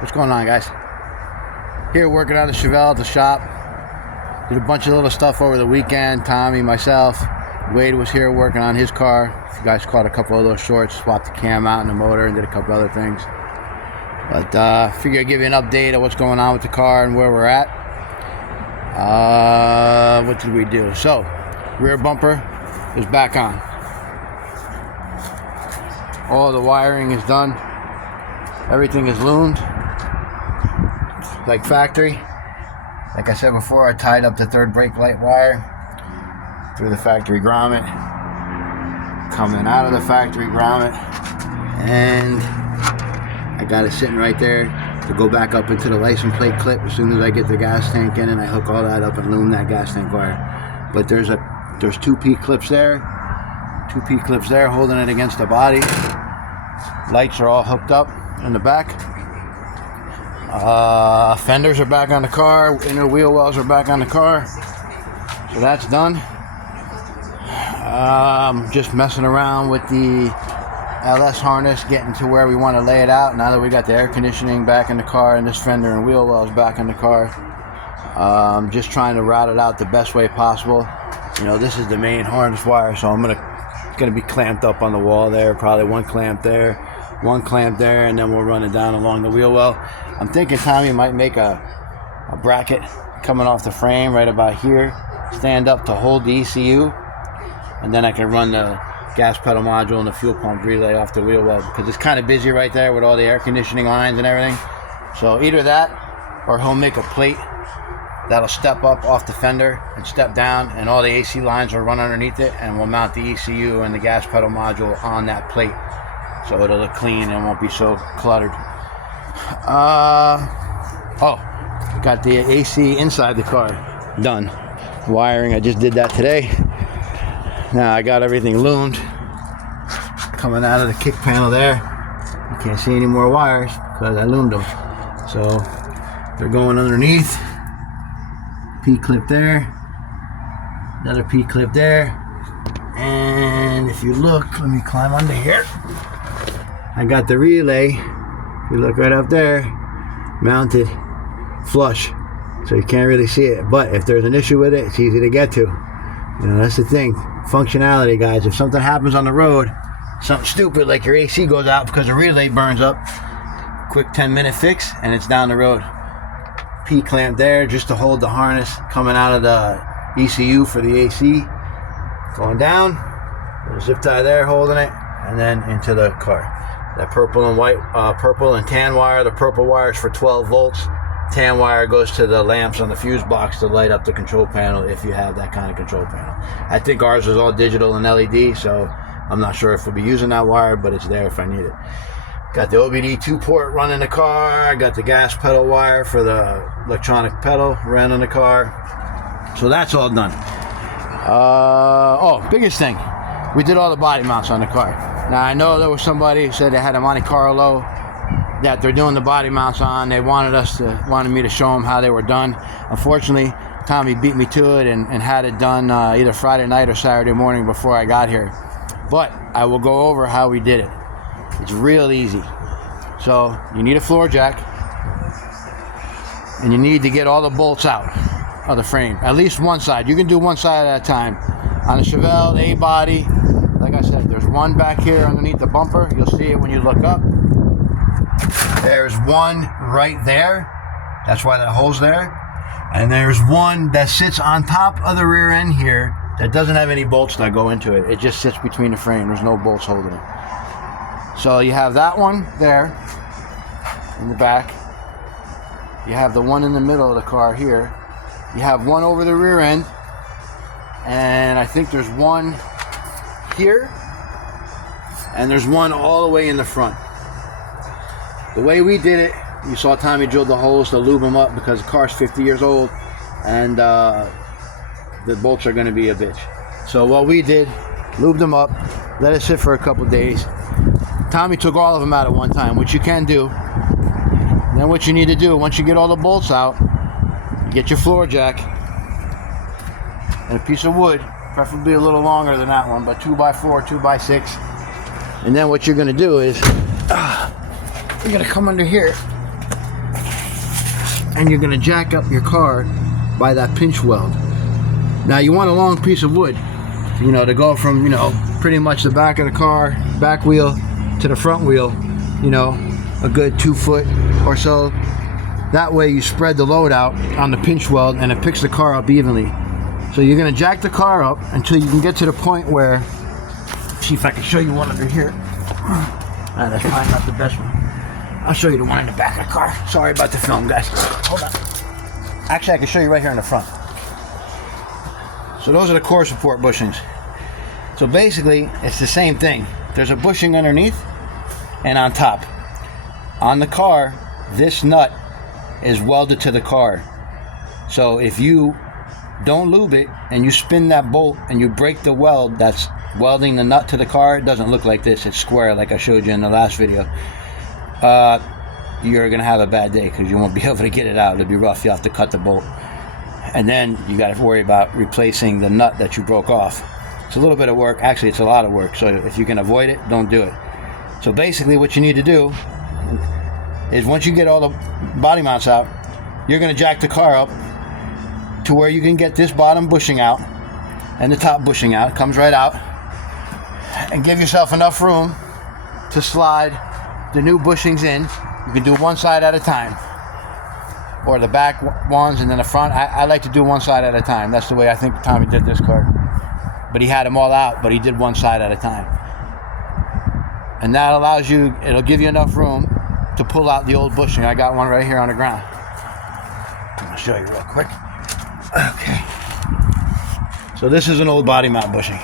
What's going on, guys? Here working on the Chevelle at the shop. Did a bunch of little stuff over the weekend. Tommy, myself, Wade was here working on his car. If you guys caught a couple of those shorts, swapped the cam out and the motor and did a couple other things. But figure I'd give you an update of what's going on with the car and where we're at. What did we do? So, rear bumper is back on. All the wiring is done. Everything is loomed like factory. Like I said before, I tied up the third brake light wire through the factory grommet, coming out of the factory grommet, and I got it sitting right there to go back up into the license plate clip as soon as I get the gas tank in, and I hook all that up and loom that gas tank wire. But there's two P clips there, holding it against the body. Lights are all hooked up in the back. Fenders are back on the car. Inner wheel wells are back on the car. So that's done. Just messing around with the LS harness, getting to where we want to lay it out. Now that we got the air conditioning back in the car and this fender and wheel wells back in the car, just trying to route it out the best way possible. You know, this is the main harness wire, so it's gonna be clamped up on the wall there. Probably one clamp there, and then we'll run it down along the wheel well. I'm thinking Tommy might make a bracket coming off the frame right about here, stand up to hold the ECU, and then I can run the gas pedal module and the fuel pump relay off the wheel well, because it's kind of busy right there with all the air conditioning lines and everything. So either that, or he'll make a plate that'll step up off the fender and step down, and all the AC lines will run underneath it, and we'll mount the ECU and the gas pedal module on that plate, so it'll look clean and won't be so cluttered. Got the AC inside the car done. Wiring, I just did that today. Now I got everything loomed. Coming out of the kick panel there. You can't see any more wires because I loomed them. So they're going underneath. P-clip there. Another P-clip there. And if you look, let me climb under here. I got the relay. You look right up there, mounted flush, so you can't really see it. But if there's an issue with it, it's easy to get to. You know, that's the thing. Functionality, guys. If something happens on the road, something stupid like your AC goes out because the relay burns up, quick 10-minute fix, and it's down the road. P-clamp there just to hold the harness coming out of the ECU for the AC. Going down, little zip tie there holding it, and then into the car. That purple and white, purple and tan wire. The purple wire is for 12 volts. Tan wire goes to the lamps on the fuse box to light up the control panel if you have that kind of control panel. I think ours is all digital and LED, so I'm not sure if we'll be using that wire, but it's there if I need it. Got the OBD 2-port running the car. Got the gas pedal wire for the electronic pedal running the car. So that's all done. Biggest thing, we did all the body mounts on the car. Now I know there was somebody who said they had a Monte Carlo that they're doing the body mounts on. They wanted me to show them how they were done. Unfortunately, Tommy beat me to it and had it done either Friday night or Saturday morning before I got here. But I will go over how we did it. It's real easy. So you need a floor jack, and you need to get all the bolts out of the frame. At least one side. You can do one side at a time. On the Chevelle A body, like I said, there's one back here underneath the bumper. You'll see it when you look up. There's one right there. That's why that hole's there. And there's one that sits on top of the rear end here that doesn't have any bolts that go into it. It just sits between the frame. There's no bolts holding it. So you have that one there in the back. You have the one in the middle of the car here. You have one over the rear end. And I think there's one here. And there's one all the way in the front. The way we did it, you saw Tommy drilled the holes to lube them up because the car's 50 years old and the bolts are going to be a bitch. So what we did, lubed them up, let it sit for a couple days. Tommy took all of them out at one time, which you can do. And then what you need to do, once you get all the bolts out, you get your floor jack and a piece of wood, preferably a little longer than that one, but 2x4, 2x6. And then what you're going to do is you're going to come under here and you're going to jack up your car by that pinch weld. Now you want a long piece of wood, you know, to go from, you know, pretty much the back of the car, back wheel, to the front wheel, you know, a good 2 foot or so. That way you spread the load out on the pinch weld and it picks the car up evenly. So you're going to jack the car up until you can get to the point where, see if I can show you one under here. That's probably not the best one. I'll show you the one in the back of the car. Sorry about the film, guys. Hold on. Actually, I can show you right here in the front. So those are the core support bushings. So basically, it's the same thing. There's a bushing underneath and on top. On the car, this nut is welded to the car. So if you don't lube it and you spin that bolt and you break the weld that's welding the nut to the car, it doesn't look like this. It's square like I showed you in the last video. You're gonna have a bad day because you won't be able to get it out. It'll be rough. You have to cut the bolt, and then you got to worry about replacing the nut that you broke off. It's a little bit of work. Actually, it's a lot of work. So if you can avoid it, don't do it. So basically what you need to do is, once you get all the body mounts out, you're gonna jack the car up to where you can get this bottom bushing out and the top bushing out. It comes right out, and give yourself enough room to slide the new bushings in. You can do one side at a time, or the back ones and then the front. I like to do one side at a time. That's the way I think Tommy did this car. But he had them all out, but he did one side at a time. And that allows you, it'll give you enough room to pull out the old bushing. I got one right here on the ground. I'm gonna show you real quick. Okay. So this is an old body mount bushing.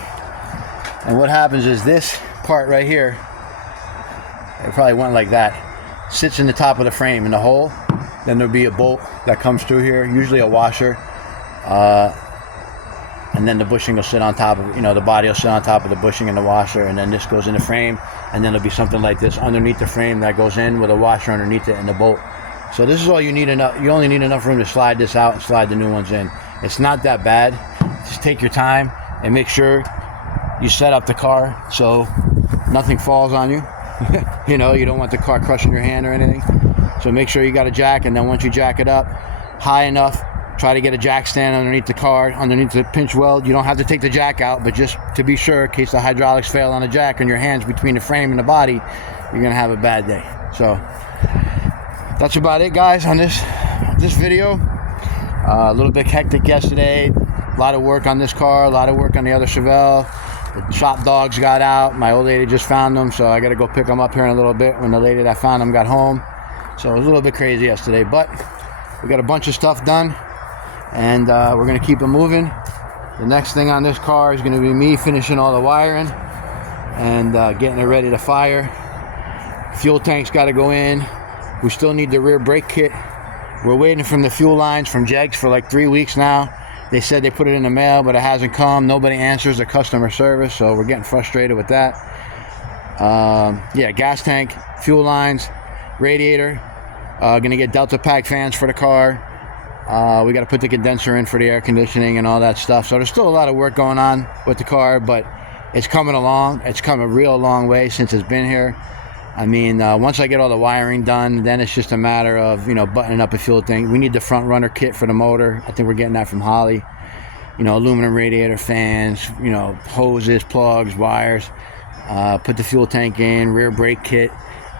And what happens is this part right here, it probably went like that, sits in the top of the frame in the hole. Then there'll be a bolt that comes through here, usually a washer, and then the bushing will sit on top of, you know, the body will sit on top of the bushing and the washer, and then this goes in the frame, and then there'll be something like this underneath the frame that goes in with a washer underneath it and the bolt. So this is all you need. Enough, you only need enough room to slide this out and slide the new ones in. It's not that bad. Just take your time and make sure you set up the car so nothing falls on you. You know, you don't want the car crushing your hand or anything. So make sure you got a jack, and then once you jack it up high enough, try to get a jack stand underneath the car, underneath the pinch weld. You don't have to take the jack out, but just to be sure, in case the hydraulics fail on the jack and your hands between the frame and the body, you're gonna have a bad day. So that's about it, guys, on this video. A little bit hectic yesterday. A lot of work on this car, a lot of work on the other Chevelle. The shop dogs got out. My old lady just found them, so I got to go pick them up here in a little bit when the lady that found them got home. So it was a little bit crazy yesterday, but we got a bunch of stuff done, and we're going to keep it moving. The next thing on this car is going to be me finishing all the wiring and getting it ready to fire. Fuel tank's got to go in. We still need the rear brake kit. We're waiting from the fuel lines from Jegs for like 3 weeks now. They said they put it in the mail, but it hasn't come. Nobody answers the customer service, so we're getting frustrated with that. Yeah, gas tank, fuel lines, radiator. Gonna get Delta Pack fans for the car. We got to put the condenser in for the air conditioning and all that stuff. So there's still a lot of work going on with the car, but it's coming along. It's come a real long way since it's been here. I mean, once I get all the wiring done, then it's just a matter of, you know, buttoning up a fuel tank. We need the front runner kit for the motor. I think we're getting that from Holly. You know, aluminum radiator fans, you know, hoses, plugs, wires. Put the fuel tank in, rear brake kit.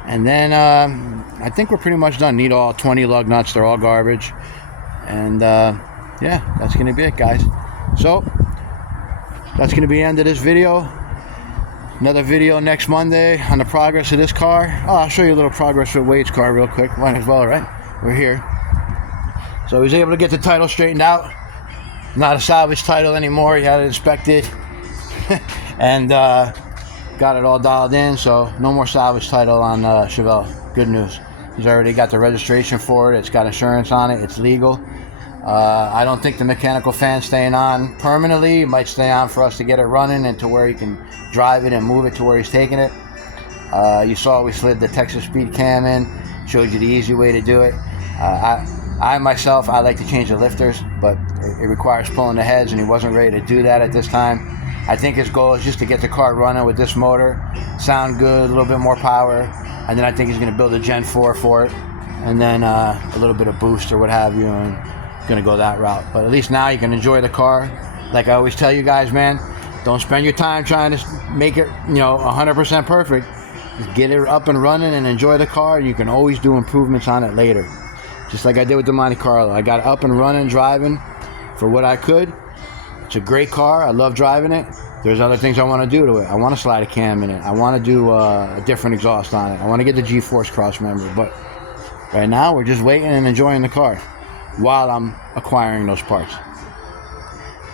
And then I think we're pretty much done. Need all 20 lug nuts. They're all garbage. And yeah, that's going to be it, guys. So that's going to be the end of this video. Another video next Monday on the progress of this car. Oh, I'll show you a little progress with Wade's car real quick. Might as well, right? We're here. So he was able to get the title straightened out. Not a salvage title anymore. He had it inspected and got it all dialed in. So no more salvage title on Chevelle. Good news. He's already got the registration for it. It's got insurance on it. It's legal. I don't think the mechanical fan's staying on permanently. It might stay on for us to get it running and to where he can drive it and move it to where he's taking it. You saw we slid the Texas speed cam in. Showed you the easy way to do it. I myself, I like to change the lifters, but it requires pulling the heads, and he wasn't ready to do that at this time. I think his goal is just to get the car running with this motor, sound good, a little bit more power, and then I think he's going to build a Gen 4 for it. and then a little bit of boost or what have you, and gonna go that route. But at least now you can enjoy the car. Like I always tell you guys, man, don't spend your time trying to make it 100% perfect. Just get it up and running and enjoy the car. You can always do improvements on it later, just like I did with the Monte Carlo. I got up and running, driving for what I could. It's a great car. I love driving it. There's other things I want to do to it. I want to slide a cam in it. I want to do a different exhaust on it. I want to get the G-Force cross member. But right now, we're just waiting and enjoying the car while I'm acquiring those parts.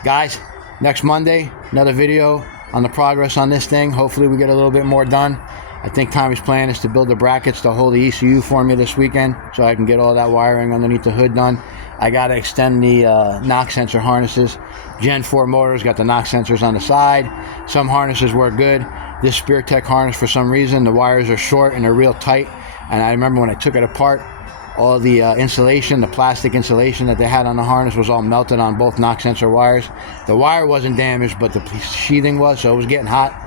Guys, next Monday, another video on the progress on this thing. Hopefully we get a little bit more done. I think Tommy's plan is to build the brackets to hold the ECU for me this weekend so I can get all that wiring underneath the hood done. I got to extend the knock sensor harnesses. Gen 4 motors got the knock sensors on the side. Some harnesses work good. This SpearTech harness, for some reason, the wires are short and they're real tight. And I remember when I took it apart, all the insulation, the plastic insulation that they had on the harness was all melted on both knock sensor wires. The wire wasn't damaged, but the sheathing was, so it was getting hot.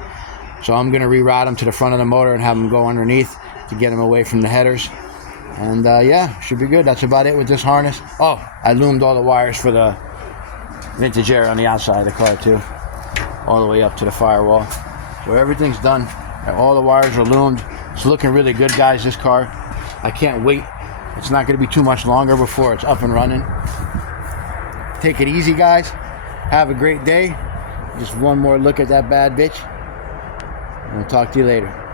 So I'm going to reroute them to the front of the motor and have them go underneath to get them away from the headers. And yeah, should be good. That's about it with this harness. Oh, I loomed all the wires for the vintage air on the outside of the car too, all the way up to the firewall. So everything's done. All the wires are loomed. It's looking really good, guys, this car. I can't wait. It's not going to be too much longer before it's up and running. Take it easy, guys. Have a great day. Just one more look at that bad bitch. And we'll talk to you later.